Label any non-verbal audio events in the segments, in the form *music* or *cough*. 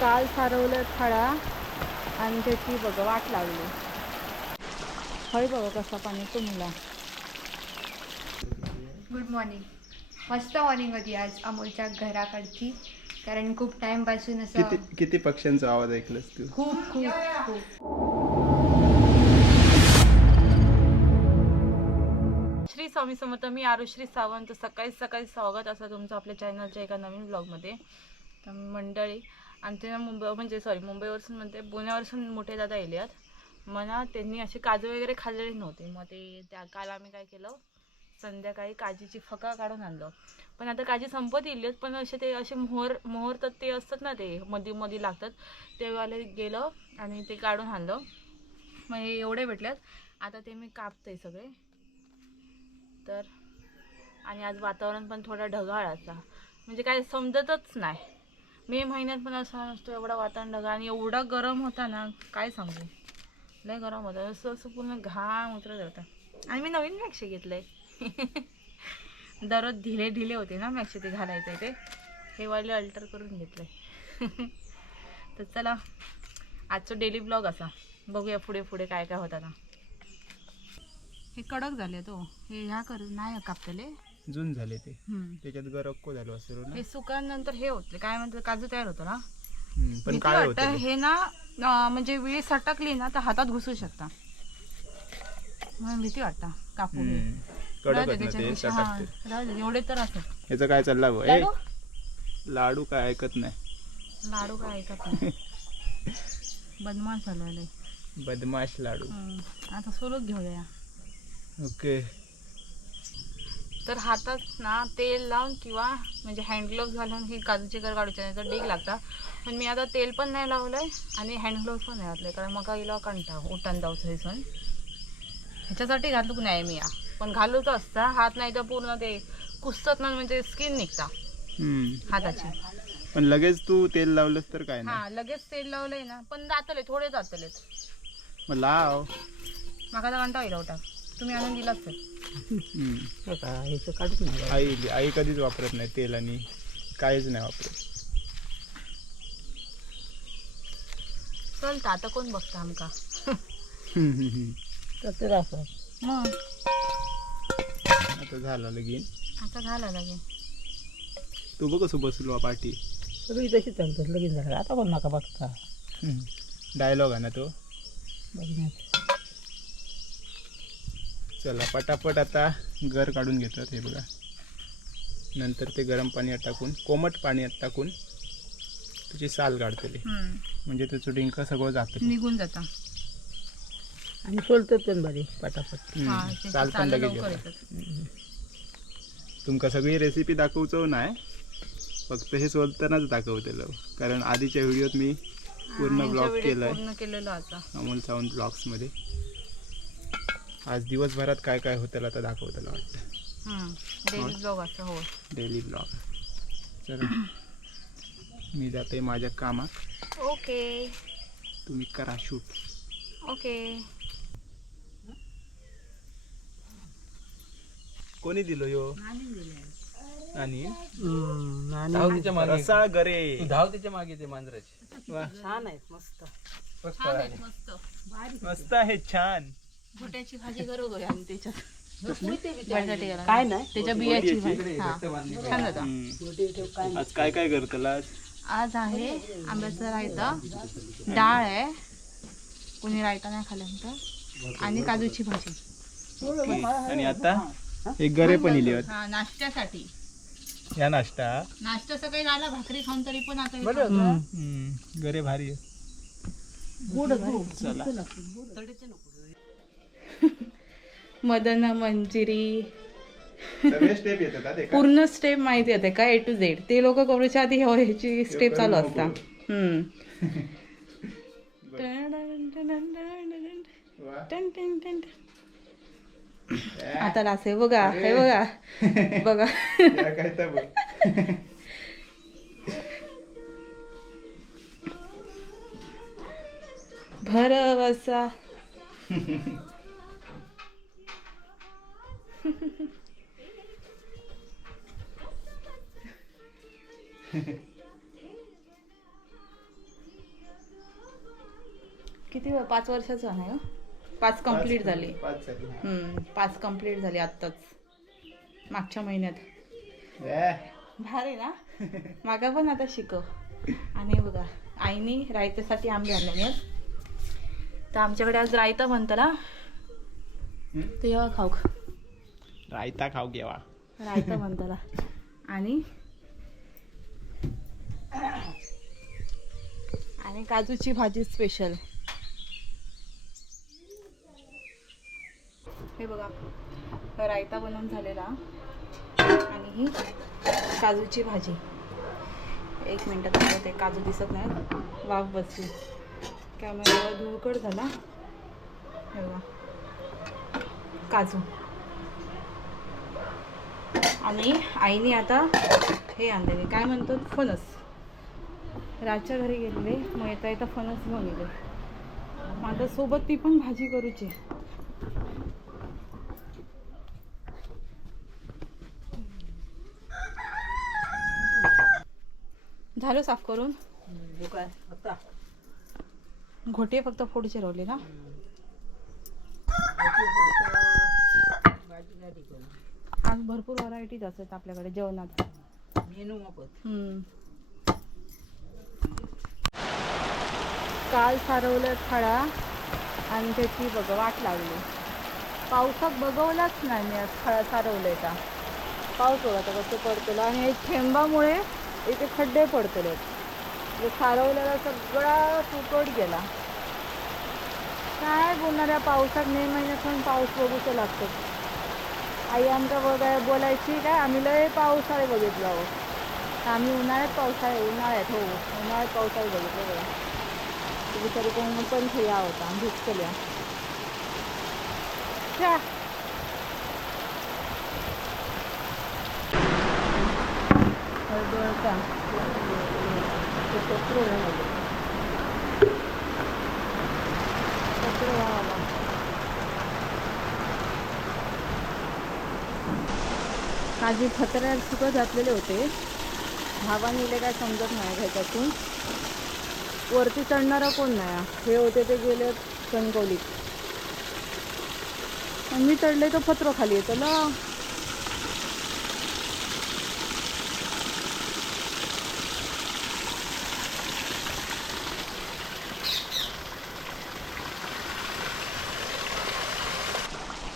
काल सारवलं खळा आणि त्याची बघा वाट लागली. हय बघा कसा पाणी तुम्हाला गुड मॉर्निंग मस्त मॉर्निंग होती आज अमोलच्या घराकडची. कारण खूप टाइमपासून असं किती किती पक्ष्यांचा आवाज ऐकलास तू? खूप खूप खूप. श्री स्वामी समर्थ मी आरुश्री सावंत. सकाळी सकाळी स्वागत असं तुमचं आपल्या चॅनलच्या एका नवीन ब्लॉगमध्ये तर मंडळी आमच्या ना मुंबई म्हणजे सॉरी मुंबईवरसून म्हणते पुण्यावरसून मोठे दादा येईले आहेत म्हणा त्यांनी असे काजू वगैरे खाल्लेले नव्हते. मग ते त्या काल आम्ही काय केलं संध्याकाळी काजीची फका काढून आणलं. पण आता काजी संपत येईल पण असे ते असे मोहर मोहर तर ते असतात ना ते मधी मधी लागतात. तेवाले गेलं आणि ते काढून आणलं. मग हे एवढे भेटल्यात. आता ते मी कापते सगळे. तर आणि आज वातावरण पण थोडा ढगाळ असा म्हणजे काय समजतच नाही. मे महिन्यात पण असा नसतो एवढा वातावरण ढगा आणि एवढा गरम होता ना काय सांगू? लय गरम होतं. असं असं पूर्ण घाम उतरत होता. आणि मी नवीन मॅक्शे घेतलंय. *laughs* दररोज ढिले ढिले होते ना मॅक्शे ते घालायचं ते. हे वाले अल्टर करून घेतलंय. *laughs* तर चला आजचं डेली ब्लॉग असा. बघूया पुढे पुढे काय काय होतं ना हे कडक झाले तो हो. हे ह्या कर नाही कापतले. जून झाले ते. हम्म. त्याच्यात गरक्को झालो असेल ना हे सुकाल्यानंतर हे होते. काय म्हणतात काजू तयार होतो ना? हम्म, पण काय वाटतं, होतं. हे ना अं, म्हणजे वेळी सटकली ना तर हातात घुसू शकता. म्हणून भीती वाटतं कापू नये. हम्म, राहू कडक दे आहेत ना ते त्याच्यापेक्षा, हा, सटकते. राहू दे, एवढे तर असत याचं काय चालला ए लाडू? लाडू काय ऐकत नाही. लाडू काय ऐकत नाही. *laughs* बदमाश झालेले बदमाश लाडू. आता सोलूच घेऊया. ओके. तर हातात ना तेल लावून किंवा म्हणजे हँड ग्लोव्ह घालून ही काजूची कर काढूचे नाही तर डीग लागतात पण मी आता तेल पण नाही लावलंय आणि हँड ग्लोव्ह पण नाही घातले कारण मका गेला कंटा उठान जाऊचं हेसून ह्याच्यासाठी घातलूक नाही मी या. पण घालूच असता. हात नाही तर पूर्ण ते कुसत ना म्हणजे स्किन निघता. हाताची. पण लगेच तू तेल लावलंस तर काय हा लगेच तेल लावलंय ना. पण जातले थोडे जातले मग लाव. माका तर कंटा होईल होता तुम्ही आणून दिलाच तर. हम्म. आई आई कधीच वापरत नाही तेल आणि काहीच नाही वापरत. चलता आता कोण बघता आमका? हम्म, हम्म, हम्म. मग? आता झालं लगीन. आता झालं लगे तू बघ कसं बसलो पाठी. सगळी तशी चालतात लगीन झालं. आता पण नका बघता? डायलॉग आहे ना तो? बघण्यात चला पटापट आता घर काढून घेतात हे बघा. नंतर ते गरम पाण्यात टाकून कोमट पाण्यात टाकून त्याची साल काढतले. म्हणजे त्याचं डिंक सगळं जातं निघून जाता. आणि सोलतात पण बरी. पटापट. हा, साल पण लगेच. तुमका सगळी रेसिपी दाखवचो नाही फक्त हे सोलतानाच दाखवतेलो कारण आधीच्या व्हिडिओत मी पूर्ण ब्लॉग व्हिडिओ केलाय. पूर्ण केलेला आता. अमोल सावंत ब्लॉग्समध्ये आज दिवसभरात काय काय होतं आता दाखवताना वाटतं. डेली ब्लॉग असं हो. डेली ब्लॉग चला. मी जाते माझ्या कामात. ओके. तुम्ही करा शूट. ओके. कोणी दिलो यो? आणि आणि रसाळ गरे. धाव त्याच्यामागे ते मांजराचे. वा, छान आहेत मस्त. छान आहेत मस्त. मस्त आहे छान. भाजी त्याच्यात. काय नाही. त्याच्या बियाची भाजी. हा. छान होता. हम्म. आज काय काय करतलास आज? आहे आंब्याचं रायता डाळ आहे कोणी रायता नाही खाल्ल्यानंतर आणि काजूची भाजी. आणि आता? एक गरे पण इले होत हा नाश्त्यासाठी. या नाश्ता. नाश्ता सकाळी झाला भाकरी खाऊन तरी पण आता हे हम्म. गरे भारी आहे. चला. मदन मंजिरी. हा? पूर्ण स्टेप माहिती होते का ए टू झेड ते लोक करूच्या आधी ह्यो- ह्याची स्टेप चालू असता. *laughs* आता लास आहे बघा हे बघा. *laughs* बघ. *laughs* भरवसा. किती व- पाच वर्षाचा आहे हं? पाच कंप्लीट झाली. पाच झाली हा. हम्म, पाच कंप्लीट झाली आत्ताच. मागच्या महिन्यात. ए, भारी ना? मागा पण आता शिकव. आणि बघा आईने रायत्यासाठी आंबे आणले आहेत. तर आमच्याकडे आज रायता म्हणताला हम्म? ते जेव्हा खाऊ रायता खाऊ घेवा रायता म्हणताला. आणि? आणि काजूची भाजी स्पेशल हे बघा रायता बनवून झालेला. आणि ही काजूची भाजी. एक मिनटात ते काजू दिसत नाही वाफ बसली. कॅमेरा धुळकड झाला. हे बघा. काजू. आणि आईने आता हे आणलेले. काय म्हणतो? फणस. राजच्या घरी गेलेले. मग येता येता फणस घेऊन गेले माझ्या सोबत ती पण भाजी करूची. झालं साफ करून? घोटे फक्त फोडचे रावले ना? आज भरपूर व्हरायटीज असतात आपल्याकडे जेवणात. मेनू हम्म. काल सारवलं खळा आणि त्याची बघ वाट लागली. पावसात बघवलाच नाही मी आज खळा सारवलंय का. पाऊस आता कसं पडतो आणि हे थेंबामुळे इथे खड्डे पडतले. म्हणजे सारवलेला सगळा सुकट गेला. काय बोलणार या पावसात मे महिन्यात पण पाऊस बघूच लागतो. आई आमच्या बघाय बोलायची काय? आम्ही लय पावसाळे बघितलं हो आम्ही उन्हाळ्यात पावसाळे उन्हाळ्यात हो उन्हाळ्यात पावसाळे बघितलं बघा. तुम्ही तरी कोण पण खेळा होता भिजकल्या छ्या. हळदोळ कचरो झाला. कचरो झाला. फतऱ्यात घातलेले होते भावाने इले काय समजत नाही घ्यायच्यातून वरती चढणारा कोण नाही हे होते ते गेले कणकवलीत आणि मी चढले तर फत्र खाली येतो ना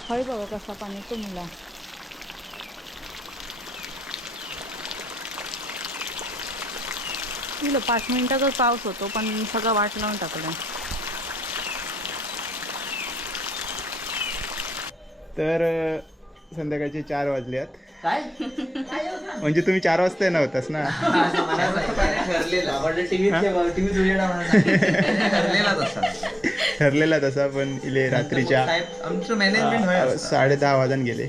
हय बघा कसा पाणी तो मुला दिलं पाच मिनिटातच पाऊस होतो पण सगळं वाट लावून टाकलं. तर संध्याकाळचे चार वाजल्यात काय? म्हणजे तुम्ही चार वाजता येणार होतास ना? ठरलेला तसा. पण इले रात्रीच्या साहेब आमचं मॅनेजमेंट होय साडे दहा वाजून गेले.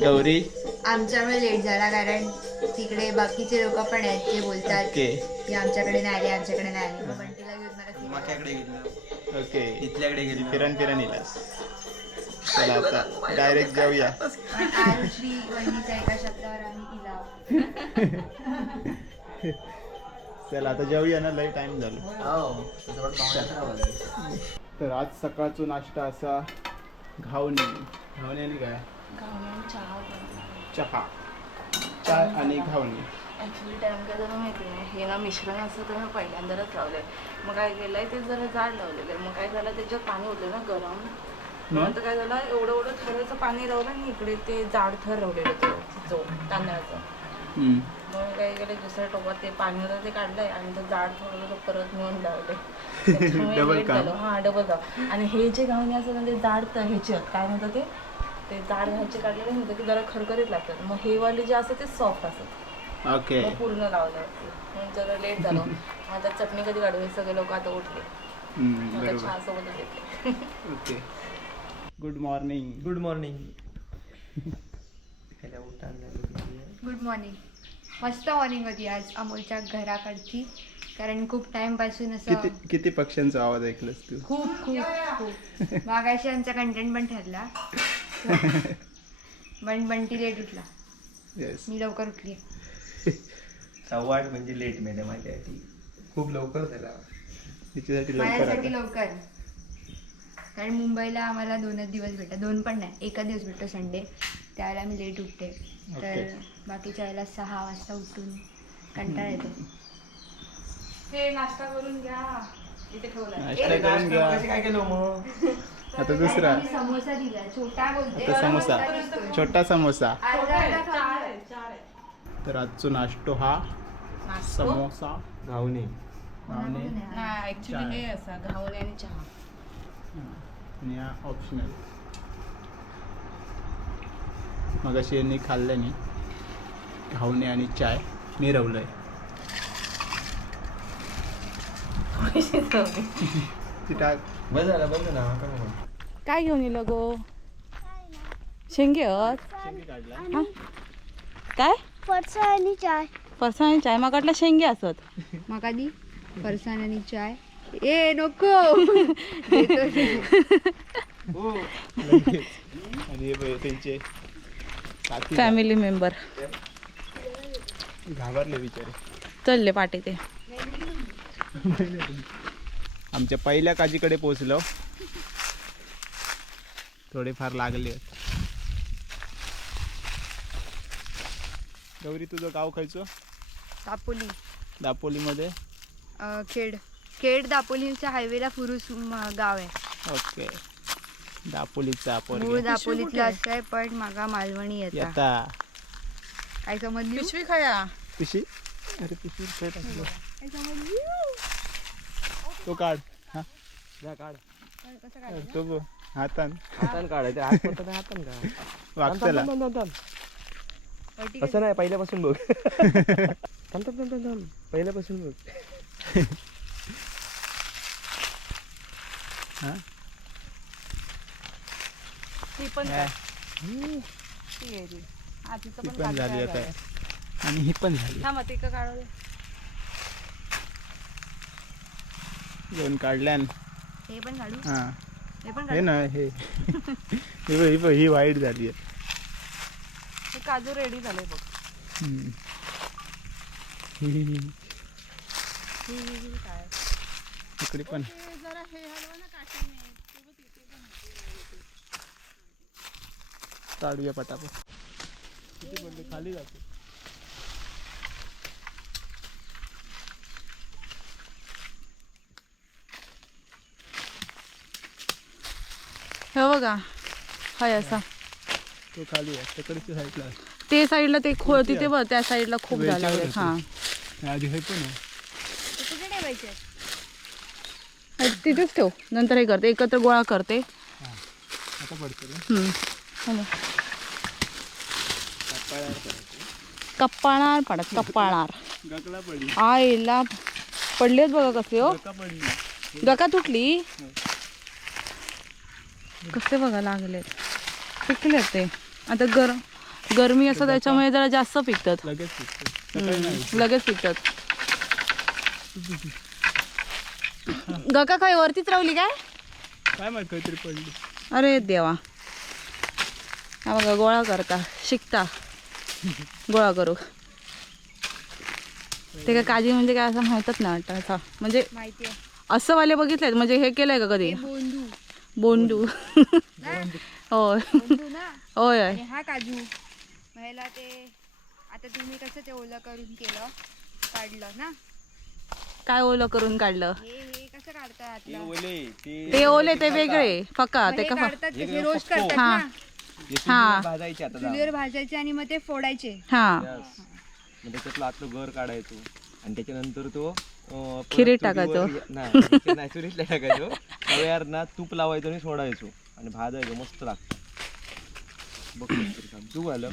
गौरी? आमच्यामुळे लेट झाला कारण तिकडे बाकीचे लोक पण आहेत जे बोलतात ओके. की आमच्याकडे नाही आले आमच्याकडे नाही. आले मग बंटीला घेऊन मला फिरायला मक्याकडे गेलो ओके. इथल्याकडे गेलो फिरन फिरन येलास चला आता डायरेक्ट जाऊया. पण वहिनीच्या एका शब्दावर आम्ही इला *laughs* चला आता जाऊया ना लय टाइम झालो. हो तसं पण पाहुणे अकरा वाजले. तर आज सकाळचा नाश्ता असा घावणी. घावणी आणि काय? चहा. चाय आणि घावणी ॲक्च्युली टाइम काय झालं माहिती आहे हे ना मिश्रण असं तर मी पहिल्यांदाच लावलंय मग काय केलंय ते जरा जाड लावलेलं आहे मग काय झालं त्याच्यात पाणी होतं ना गरम मग? काय झालं एवढं एवढं थराचं पाणी लावलं आणि इकडे ते जाड थर लावलेलं ते जो तांदळाचं. मग काय केलं दुसऱ्या टोपात ते पाणी होतं ते काढलंय आणि ते जाड थोडं थोडं परत नेऊन लावले. *laughs* हा डबल काम आणि हे जे घावणे असतात ते जाड त- ह्याचे आहेत. काय म्हणतात ते ते जाड ह्याचे काढलेले म्हणतात की जरा खरखरीत लागतात. मग हे वाले जे असतात ते सॉफ्ट असतात. ओके मग पूर्ण लावलं. मग जरा लेट झालं. मग आता चटणी कधी काढू? सगळे लोक आता उठले. आता चहा okay good morning good morning good morning मस्त मॉर्निंग होती आज अमोलच्या घराकडची. कारण खूप टाइमपासून असं किती किती पक्ष्यांचा आवाज ऐकलास तू? खूप खूप खूप. *laughs* मागाशी आमचा कंटेंट पण ठरला. पण बंटी लेट उठला. येस मी लवकर उठली. *laughs* सव्वा आठ म्हणजे लेट मेले माझ्या ती खूप लवकर झाला तिच्यासाठी लवकर माझ्यासाठी लवकर. कारण मुंबईला आम्हाला दोनच दिवस भेटतात. दोन पण नाही. एका दिवस भेटतो संडे त्यावेळेला मी लेट उठते. तर. बाकीच्या वेळेला सहा वाजता उठून *laughs* कंटाळा येतो. हे नाश्ता करून घ्या. इथे नाश्ता करून घ्या. कसं काय केलं मग? आता दुसरा. मी समोसा दिला. छोटा बोलते. आता समोसा. छोटा समोसा. तर आजचो नाश्तो हा समोसा. घावणे. आणि नाही ऍक्च्युली हे असा घावणे आणि चहा. आणि हा ऑप्शनल मग अशी यांनी खाल्ल्याने घावणे आणि चाय मिरवलंय टाक बंद झालं बंद ना का मग. काय घेऊन येलं गो? शेंगे काय फरसा आणि चाय फरसाण आणि चाय. मागाटला शेंगे असत. मग आधी फरसाण आणि चाय. ए नको. *laughs* आणि हे बघ, त्यांचे साथी *laughs* फॅमिली मेंबर घाबरले बिचारे. चलले पाटे ते. आमच्या पहिल्या काजीकडे पोचलो थोडेफार लागले. गौरी तुझं गाव खायचं दापोली. दापोलीमध्ये? अं, खेड. खेड दापोलीच्या हायवेला फुरुस म, गाव आहे. ओके. दापोलीचा मूळ पोरगे दापोलीतला असं आहे? पण मागा मालवणी येतात येता. काय समजली? पिशवी खाया. पिशी अरे पिशी टाकलं? तो काढ. हा. जा काढ. तो बघ हातान. हातान काढायचं हात पडतं नाही हातान काढ. वागताला थांब, थांब, थांब, थांब. असं नाही पहिल्यापासून बघ. *laughs* थांब थांब थांब थांब थांब. पहिल्यापासून बघ. *laughs* हा? ती पण हा. ती आहे ती. हा, तिचं ती पण झाली आता. आणि ही पण झाली. थांबा ते का काढू दे. दोन काढल्यान. हे पण काढू? हा. हे पण हे काढू? ना हे. *laughs* ही बघ, ही बघ, ही वाईट झाली आहे. हे काजू रेडी झाले बघ. हम्म. ही- ही- ही. इकडे पण काढूया पटापट. किती पडले खाली जाते. हे बघा. हाय असा. तो खाली आहे. तिकडच्या साईडला आहे. ते साईडला ते खो तिथे बघ त्या साईडला खूप झाला वेलच्यावर हा. हे आधी हे पण आहे. ते कुठे ठेवायचे? आणि तिथेच ठेव. नंतर हे करते. एकत्र गोळा करते. आता पडतो ना? हम्म. हो ना. कप्पाणार पडत कप्पाणार गकला पडली. आईला पडलेच बघा कसे हो. गका पडली. गका तुटली? कसे बघा लागले. पिकले ते. आता गरम गरमी असं त्याच्यामुळे जरा जास्त पिकतात. लगेच पिकतात. गका काय वरतीच रावली काय? काय माहीत काहीतरी पडली. अरे देवा. हा बघा गोळा करता. शिकता. गोळा करू. ते काय काजी म्हणजे काय असं माहीतच नाही वाटतं. असं. म्हणजे माहिती आहे. असं वाले बघितलेत. म्हणजे हे केलंय का कधी? बोंडू. होय. होय आणि हा काजू. ह्याला ते आता तुम्ही कसं ते ओलं करून केलं? काढलं ना? काय ओलं करून काढलं? हे हे कसं काढतात आतलं? ओले ते ते ओले ते वेगळे फका मग ते हे का काढतात कसे रोस्ट करतात हा. ना? हा भाजायचे आता चुलीवर भाजायचे आणि मग ते फोडायचे. हा. Yes. मग त्याच्यातलं आतलं गर काढायचो. आणि त्याच्यानंतर तो अं, परत खिरीत चुलीवर- टाकायचो. नाही ते नाही चुलीत नाही टाकायचो. तव्यावर ना तूप लावायचो आणि सोडायचो. आणि भाजायचो मस्त लागतं. बघ. तू आलं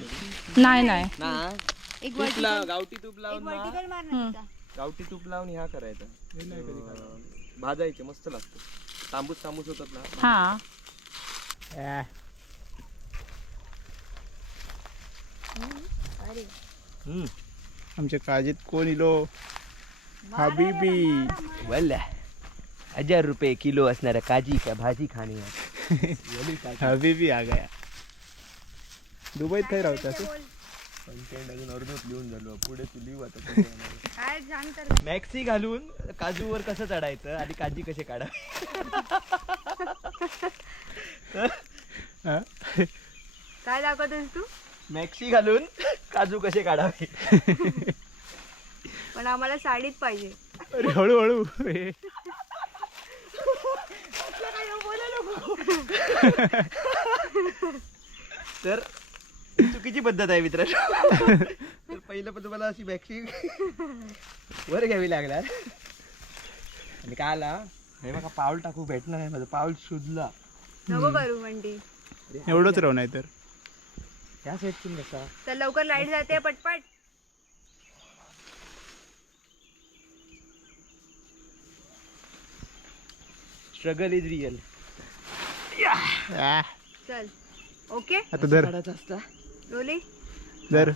नाही नाही. ना? एक तूप लाव गावठी तूप एक लावून ना. तिचा. गावठी तूप लावून ह्या करायचं. अं, भाजायचे मस्त लागतं. तांबूस तांबूस होतात ना? हा. आमच्या काळजीत कोण इलो? हबीबी. बोलल्या हजार रुपये किलो असणाऱ्या काजी का भाजी खाणे *laughs* हबीबी आ गया. दुबईत काय राहता तू कंटेंट अजून अर्धच लिहून झालो. पुढे तू लिहू आता. काय मॅक्सी घालून काजूवर कसं चढायचं? आणि काजी कसे काढा हा? *laughs* काय दाखवतोस तू? मॅक्सी घालून काजू कसे काढावे? पण आम्हाला साडीच पाहिजे. अरे हळूहळू. हे. तर चुकीची पद्धत आहे मित्रांनो. तर पहिलं पण तुम्हाला अशी मॅक्सी वर घ्यावी लागणार. आणि काय आला हे बघा पाऊल टाकू भेटणार नाही माझं. पाऊल शुद्धला नको करू मंडी. एवढंच राहू नाही तर. या साईडतून कसा? तर लवकर लाइट जाते पटपट. स्ट्रगल इज रिअल चल. ओके? आता धर. काढायचा असता. रोलिंग? धर.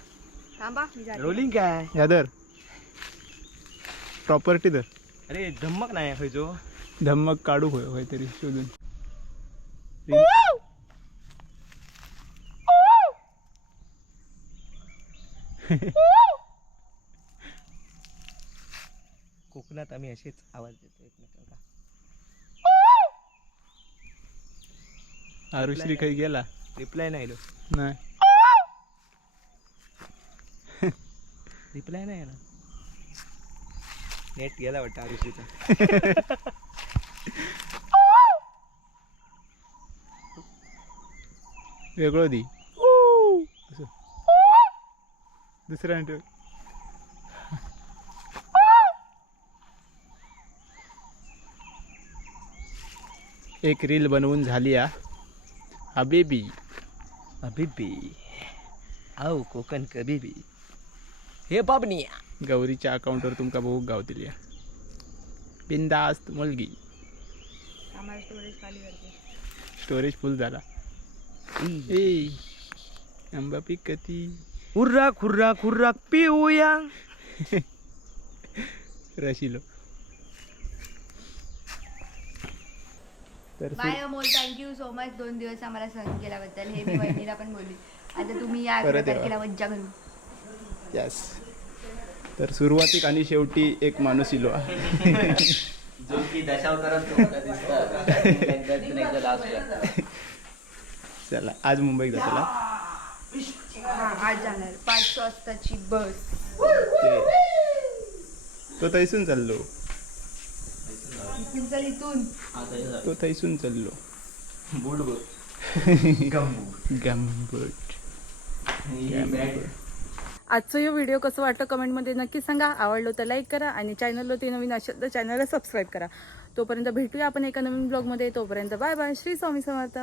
थांबा मी जाते. रोलिंग काय? या धर. प्रॉपर्टी धर. अरे धम्मक नाही होय जो. धम्मक काढू होय काहीतरी शोधून. *laughs* कोकणात आम्ही असेच आवाज देतो एकमेकांना. आरुश्री काही गेला? रिप्लाय नाही रिप्लाय नाही. आला. नेट गेला वाटतं आरुषीचा वेगळं दी. दुसऱ्या ठेव एक रील बनवून झाली हा. हबीबी अभिबी आओ कोकण कबीबी हे बाबनिया गौरीच्या अकाउंटवर तुमका बघूक गावतील या बिंदास्त मुलगी. आम्हाला स्टोरेज खाली करते. स्टोरेज फुल झाला. ए आंबा पिकती. हुर्रा खुर्रा खुर्रा पिऊया. *laughs* रशिलो. तर bye Amol. Thank you so much दोन दिवस आम्हाला सहन केल्याबद्दल. हे मी वहिनीला पण बोलली. आता तुम्ही या परत यावं. तारखेला मज्जा करू. यस तर सुरुवातीक आणि शेवटी एक माणूस इलो. *laughs* जो की दशावतारात तुम्हाला दिसतात *laughs* चला आज मुंबईत जातला हा आज जाणार. पाच वाजताची बस. ते तो थैसून चाललो. चल इथून तो थैसून चाललो. बुड गंबट. आजचा हा व्हिडिओ कसं वाटलं कमेंटमध्ये नक्की सांगा. आवडलं तर लाईक करा आणि चॅनलवरती नवीन असेल तर चॅनलला सबस्क्राईब करा. तोपर्यंत भेटूया आपण एका नवीन ब्लॉगमध्ये तोपर्यंत बाय बाय श्री स्वामी समर्थ.